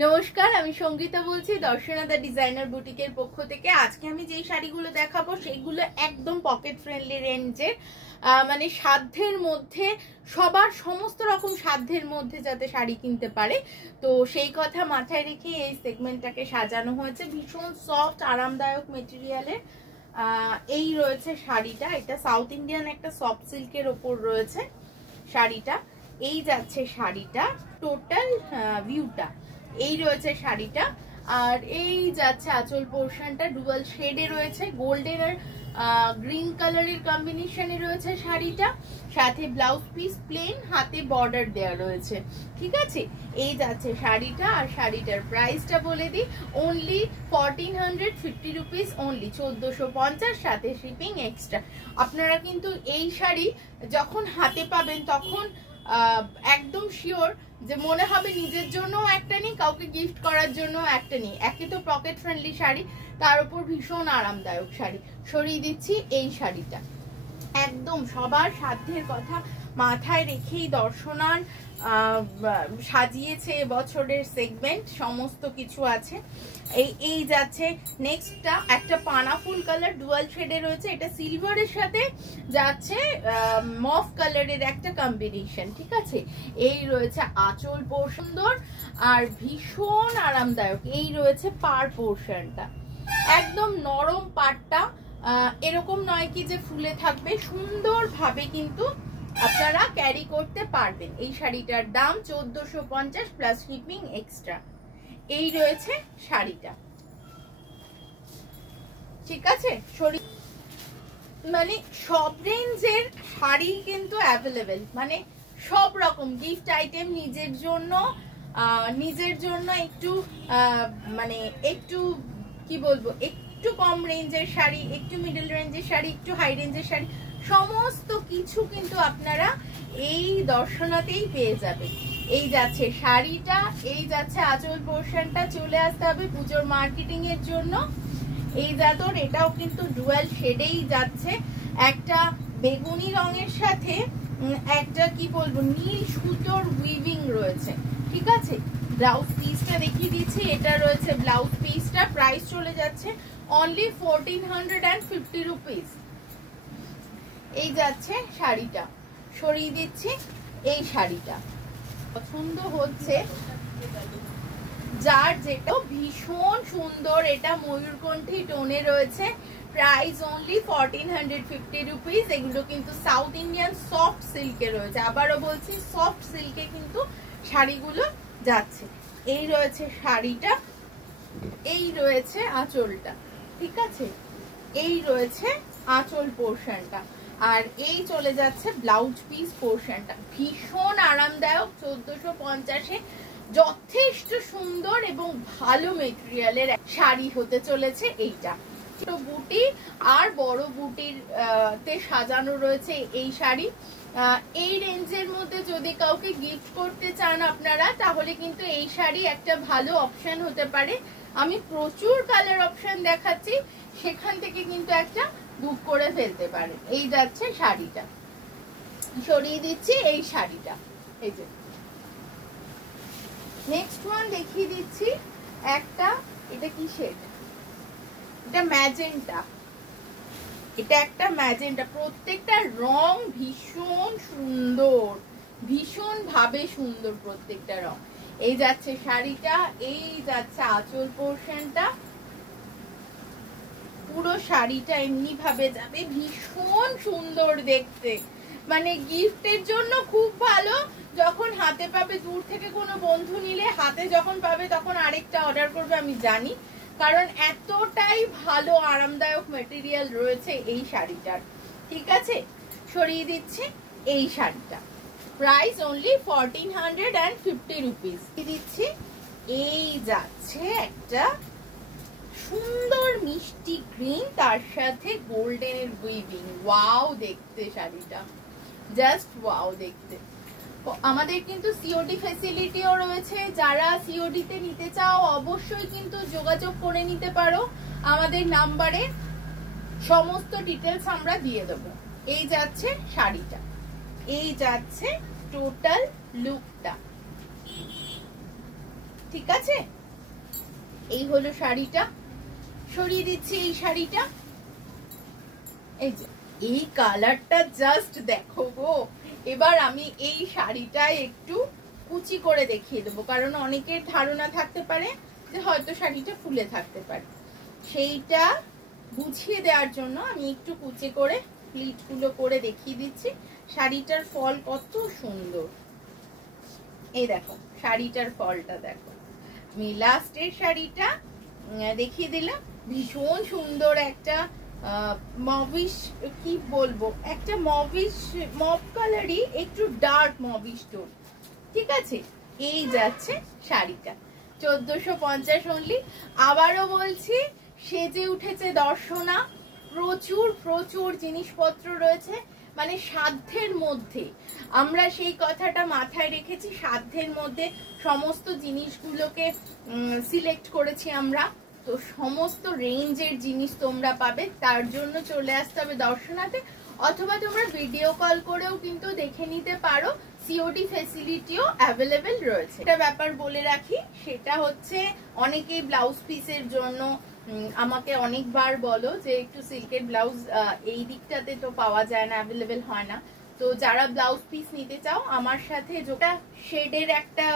নমস্কার, আমি সঙ্গীতা বলছি দর্শনা দা ডিজাইনার বুটিকের পক্ষ থেকে। আজকে আমি যেই শাড়িগুলো দেখাবো সেগুলো একদম পকেট ফ্রেন্ডলি রেঞ্জের, মানে সাধ্যের মধ্যে, সবার সমস্ত রকম সাধ্যের মধ্যে যাতে শাড়ি কিনতে পারে, তো সেই কথা মাথায় রেখে এই সেগমেন্টটাকে সাজানো হয়েছে। ভীষণ সফট আরামদায়ক মেটেরিয়ালের এই রয়েছে শাড়িটা। এটা সাউথ ইন্ডিয়ান একটা সফট সিল্কের ওপর রয়েছে শাড়িটা। এই যাচ্ছে শাড়িটা টোটাল ভিউটা, এই রয়েছে শাড়িটা। আর এই যাচ্ছে আঁচল পোর্শনটা, ডুয়াল শেডে রয়েছে, গোল্ডেন আর গ্রিন কালারের কম্বিনেশনে রয়েছে শাড়িটা। সাথে ব্লাউজ পিস প্লেন, হাতে বর্ডার দেওয়া রয়েছে, ঠিক আছে। এই যাচ্ছে শাড়িটা। আর শাড়িটার প্রাইসটা বলে দিই, অনলি 1450 রুপিস, অনলি 1450, সাথে শিপিং এক্সট্রা। আপনারা কিন্তু এই শাড়ি যখন হাতে পাবেন তখন একদম শিওর যে মনে হবে নিজের জন্য একটা নেই, কাউকে গিফট করার জন্য একটা নেই। একে তো পকেট ফ্রেন্ডলি শাড়ি, তার উপর ভীষণ আরামদায়ক শাড়ি। সরিয়ে দিচ্ছি এই শাড়িটা, একদম সবার সাধ্যের কথা মাথায় রেখেই দর্শনার সাজিয়েছে এবছরের সেগমেন্ট, সমস্ত কিছু আছে। এই যাচ্ছে নেক্সটটা, একটা পানাফুল কালার ডুয়াল শেডে রয়েছে, এটা সিলভারের সাথে যাচ্ছে মফ কালারের একটা কম্বিনেশন, ঠিক আছে। এই রয়েছে আঁচল সুন্দর আর ভীষণ আরামদায়ক। এই রয়েছে পাড় পোর্শনটা, একদম নরম পাড়টা, এরকম নয় কি যে ফুলে থাকবে, সুন্দরভাবে কিন্তু আপনারা ক্যারি করতে পারবেন। এই শাড়িটার দাম 1450 প্লাস শিপিং এক্সট্রা। এই রয়েছে শাড়িটা, ঠিক আছে। মানে সব রেঞ্জের শাড়ি কিন্তু অ্যাভেলেবেল, মানে সব রকম গিফট আইটেম, নিজের জন্য একটু মানে একটু কি বলবো, একটু কম রেঞ্জের শাড়ি, একটু মিডল রেঞ্জের শাড়ি, একটু হাই রেঞ্জের শাড়ি, সমস্ত কিছু কিন্তু আপনারা এই দর্শনাতেই পেয়ে যাবেন। এই যাচ্ছে শাড়িটা, এই যাচ্ছে আঁচল পোর্শনটা। চলে আসতে হবে পুজোর মার্কেটিং এর জন্য। এই যাতর, এটাও কিন্তু ডুয়াল শেডেই যাচ্ছে, একটা বেগুনি রঙের সাথে একটা কি বলবো নীল সুতোর উইভিং রয়েছে, ঠিক আছে। ব্লাউজ পিসটা দেখিয়ে দিচ্ছি, এটা রয়েছে ব্লাউজ পিসটা। প্রাইস চলে যাচ্ছে অনলি 1450 রুপিস। এই যাচ্ছে শাড়িটা, সরিয়ে দিচ্ছি এই শাড়িটা। পছন্দ হচ্ছে যার, যেটা ভীষণ সুন্দর, এটা ময়ূরকণ্ঠী টোনে রয়েছে। Price only 1450 rupees. এগুলো কিন্তু সাউথ ইন্ডিয়ান সফট সিল্কে রয়েছে, আবারও বলছি সফট সিল্কে কিন্তু শাড়িগুলো যাচ্ছে। এই রয়েছে শাড়িটা, এই রয়েছে আঁচলটা, ঠিক আছে। এই রয়েছে আঁচল পোর্শনটা, আর এই চলে যাচ্ছে ব্লাউজ পিস পোর্শনটা। ভীষণ আরামদায়ক, 1450-এ যথেষ্ট সুন্দর এবং ভালো মেটেরিয়ালের শাড়ি হতে চলেছে এইটা। ছোট বুটি আর বড় বুটির তে সাজানো রয়েছে এই শাড়ি। এই রেঞ্জের মধ্যে যদি কাউকে গিফট করতে চান আপনারা, তাহলে কিন্তু এই শাড়ি একটা ভালো অপশন হতে পারে। আমি প্রচুর কালার অপশন দেখাচ্ছি, সেখান থেকে কিন্তু একটা বুক করে ফেলতে পারেন। এই যাচ্ছে শাড়িটা, সরিয়ে দিচ্ছি এই শাড়িটা। এই যে নেক্সট ওয়ান দেখিয়ে দিচ্ছি একটা, এটা কি শেড, এটা ম্যাজেন্টা। এটা একটা ম্যাজেন্টা, প্রত্যেকটা রং ভীষণ সুন্দর, ভীষণ ভাবে সুন্দর প্রত্যেকটা রং। এই যাচ্ছে শাড়িটা, এই যাচ্ছে আঁচল পোর্শনটা। পুরো শাড়িটা এমনি ভাবে যাবে, ভীষণ সুন্দর দেখতে, মানে গিফটের জন্য খুব ভালো। যখন হাতে পাবে, দূর থেকে কোনো বন্ধু নিলে হাতে যখন পাবে তখন আরেকটা অর্ডার করবে, আমি জানি, কারণ এতটাই ভালো আরামদায়ক মেটেরিয়াল রয়েছে এই শাড়িটার, ঠিক আছে। সরিয়ে দিচ্ছি এই শাড়িটা, প্রাইস অনলি 1450 রুপিস দিচ্ছি। এই যাচ্ছে একটা সুন্দর মিষ্টি গ্রিন, তার সাথে গোল্ডেনের উইভিং। ওয়াও দেখতে শাড়িটা, জাস্ট ওয়াও দেখতে। আমাদের কিন্তু সিওডি ফ্যাসিলিটিও রয়েছে, যারা সিওডি তে নিতে চাও অবশ্যই কিন্তু যোগাযোগ করে নিতে পারো আমাদের নাম্বারে, সমস্ত ডিটেলস আমরা দিয়ে দেবো। এই যাচ্ছে শাড়িটা, এই যাচ্ছে টোটাল লুকটা, ঠিক আছে, এই হলো শাড়িটা। সরিয়ে দিচ্ছি এই শাড়িটা। এই যে এই কালারটা জাস্ট দেখো গো। এবার আমি এই শাড়িটা একটু কুচি করে দেখিয়ে দেবো, কারণ অনেকের ধারণা থাকতে পারে যে হয়তো শাড়িটা ফুলে থাকতে পারে। সেইটা বুঝিয়ে দেওয়ার জন্য আমি একটু কুচি করে প্লিট গুলো করে দেখিয়ে দিচ্ছি। শাড়িটার ফল কত সুন্দর, এই দেখো শাড়িটার ফলটা দেখো। আমি লাস্টের শাড়িটা দেখিয়ে দিলাম, ভীষণ সুন্দর একটা মভিশ, কি বলবো, একটা মভিশ মভ কালারই একটু ডার্ক মভিশ টোন। ঠিক আছে, এই যাচ্ছে শাড়িটা 1450 অনলি। আবারও বলছি, সেজে উঠেছে দর্শনা, প্রচুর প্রচুর জিনিসপত্র রয়েছে, মানে সাধ্যের মধ্যে। আমরা সেই কথাটা মাথায় রেখেছি, সাধ্যের মধ্যে সমস্ত জিনিসগুলোকে সিলেক্ট করেছি আমরা। তো সমস্ত রেঞ্জের জিনিস তোমরা পাবে, তার জন্য চলে আসতে হবে দর্শনাতে, অথবা তোমরা ভিডিও কল করেও কিন্তু দেখে নিতে পারো। সিওডি ফেসিলিটিও অ্যাভেলেবেল রয়েছে। একটা ব্যাপার বলে রাখি, সেটা হচ্ছে অনেকেই ব্লাউজ পিসের জন্য আমাকে অনেকবার বলো যে একটু সিল্কের ব্লাউজ এই দিকটাতে তো পাওয়া যায় না, অ্যাভেলেবেল হয় না। তো যারা ব্লাউজ পিস নিতে চাও আমার সাথে শেডের একটা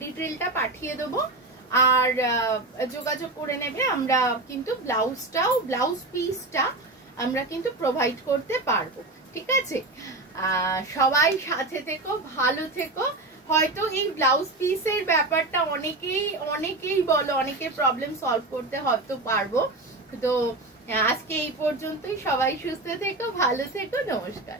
ডিটেলটা পাঠিয়ে দেবো, আর যোগাযোগ করে নেবে। আমরা কিন্তু ব্লাউজ পিসটা আমরা কিন্তু প্রোভাইড করতে পারবো। ঠিক আছে, সবাই সাথে থেকো, ভালো থেকো। হয়তো এই ব্লাউজ পিসের ব্যাপারটা অনেকেই বলো, অনেকের প্রবলেম সলভ করতে হয়তো পারবো। তো আজকে এই পর্যন্তই, সবাই সুস্থ থেকো, ভালো থেকো, নমস্কার।